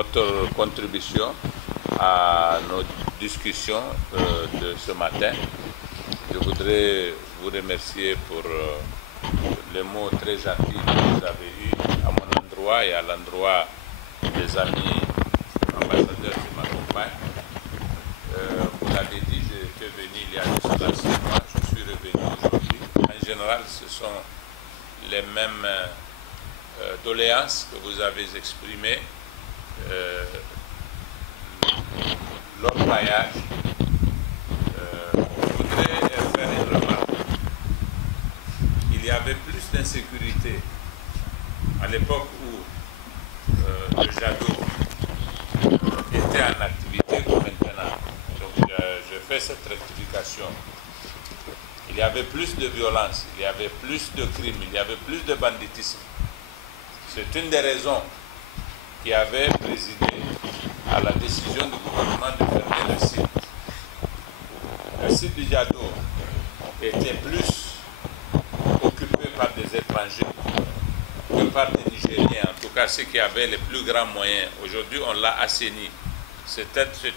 votre contribution à nos discussions de ce matin. Je voudrais vous remercier pour les mots très gentils que vous avez eus à mon endroit et à l'endroit des amis ambassadeurs qui m'accompagnent. Vous l'avez dit, j'étais venu il y a 6 mois, je suis revenu aujourd'hui. En général, ce sont les mêmes doléances que vous avez exprimées. L'orpaillage, je voudrais faire une remarque. Il y avait plus d'insécurité à l'époque où le Jadot était en activité que maintenant. Donc je fais cette rectification. Il y avait plus de violence, il y avait plus de crimes, il y avait plus de banditisme. C'est une des raisons qui avait présidé à la décision du gouvernement de fermer le site. Le site du Jadot était plus occupé par des étrangers que par des Nigériens, en tout cas ceux qui avaient les plus grands moyens. Aujourd'hui, on l'a assaini. C'est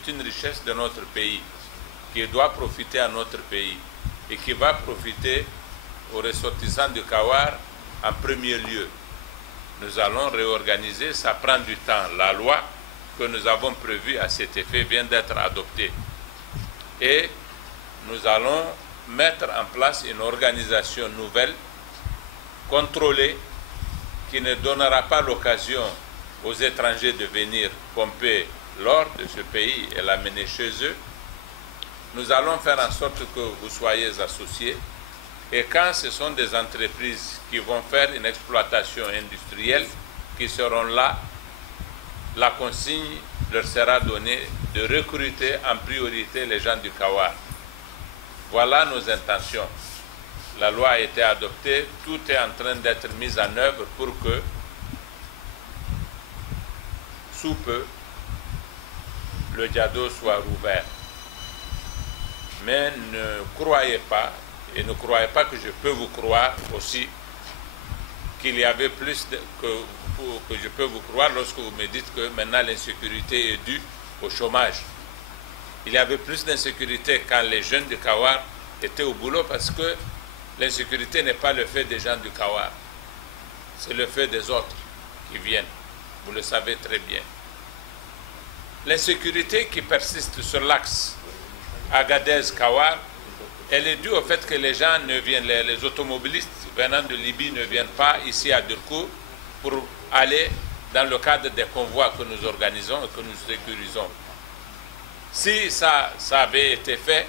une richesse de notre pays qui doit profiter à notre pays et qui va profiter aux ressortissants du Kawar en premier lieu. Nous allons réorganiser, ça prend du temps. La loi que nous avons prévue à cet effet vient d'être adoptée. Et nous allons mettre en place une organisation nouvelle, contrôlée, qui ne donnera pas l'occasion aux étrangers de venir pomper l'or de ce pays et l'amener chez eux. Nous allons faire en sorte que vous soyez associés. Et quand ce sont des entreprises qui vont faire une exploitation industrielle, qui seront là, la consigne leur sera donnée de recruter en priorité les gens du Kawar. Voilà nos intentions. La loi a été adoptée, tout est en train d'être mis en œuvre pour que, sous peu, le Jadot soit rouvert. Mais ne croyez pas, et ne croyez pas que je peux vous croire aussi, qu'il y avait plus que je peux vous croire lorsque vous me dites que maintenant l'insécurité est due au chômage. Il y avait plus d'insécurité quand les jeunes du Kawar étaient au boulot, parce que l'insécurité n'est pas le fait des gens du Kawar, c'est le fait des autres qui viennent. Vous le savez très bien. L'insécurité qui persiste sur l'axe Agadez-Kawar, elle est due au fait que les gens ne viennent, les automobilistes venant de Libye ne viennent pas ici à Durkou pour aller dans le cadre des convois que nous organisons et que nous sécurisons. Si ça avait été fait,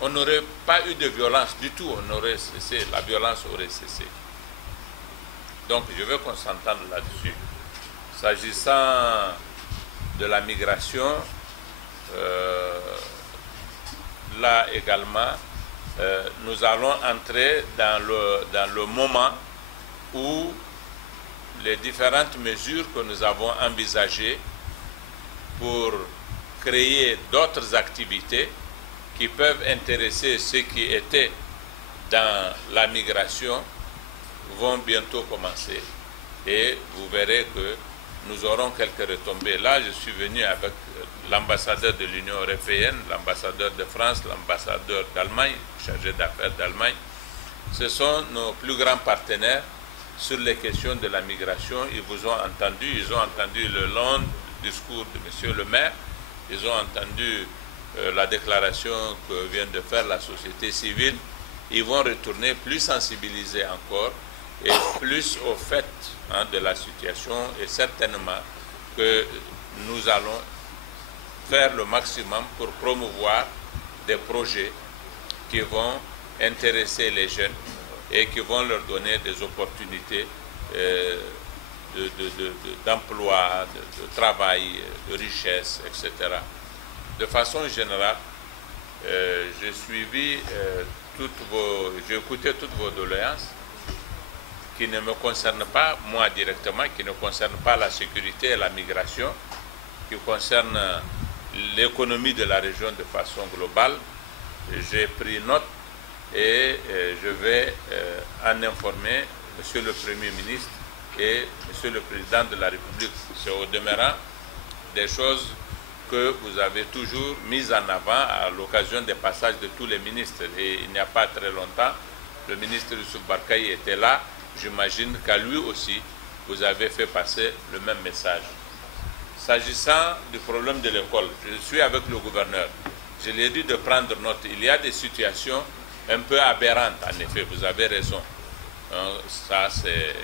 on n'aurait pas eu de violence du tout, on aurait cessé, la violence aurait cessé. Donc je veux qu'on s'entende là-dessus. S'agissant de la migration, là également, nous allons entrer dans le moment où les différentes mesures que nous avons envisagées pour créer d'autres activités qui peuvent intéresser ceux qui étaient dans la migration vont bientôt commencer. Et vous verrez que nous aurons quelques retombées. Là, je suis venu avec l'ambassadeur de l'Union européenne, l'ambassadeur de France, l'ambassadeur d'Allemagne, chargé d'affaires d'Allemagne. Ce sont nos plus grands partenaires sur les questions de la migration. Ils vous ont entendu, ils ont entendu le long discours de M. le maire, ils ont entendu la déclaration que vient de faire la société civile. Ils vont retourner plus sensibilisés encore et plus au fait de la situation, et certainement que nous allons faire le maximum pour promouvoir des projets qui vont intéresser les jeunes et qui vont leur donner des opportunités d'emploi, de travail, de richesse, etc. De façon générale, j'ai suivi j'ai écouté toutes vos doléances qui ne me concernent pas, moi directement, qui ne concernent pas la sécurité et la migration, qui concernent l'économie de la région de façon globale. J'ai pris note et je vais en informer Monsieur le Premier ministre et Monsieur le Président de la République. C'est au demeurant des choses que vous avez toujours mises en avant à l'occasion des passages de tous les ministres. Et il n'y a pas très longtemps, le ministre Youssouf Barkaï était là. J'imagine qu'à lui aussi, vous avez fait passer le même message. S'agissant du problème de l'école, je suis avec le gouverneur. Je lui ai dit de prendre note. Il y a des situations un peu aberrantes, en effet, vous avez raison. Ça, c'est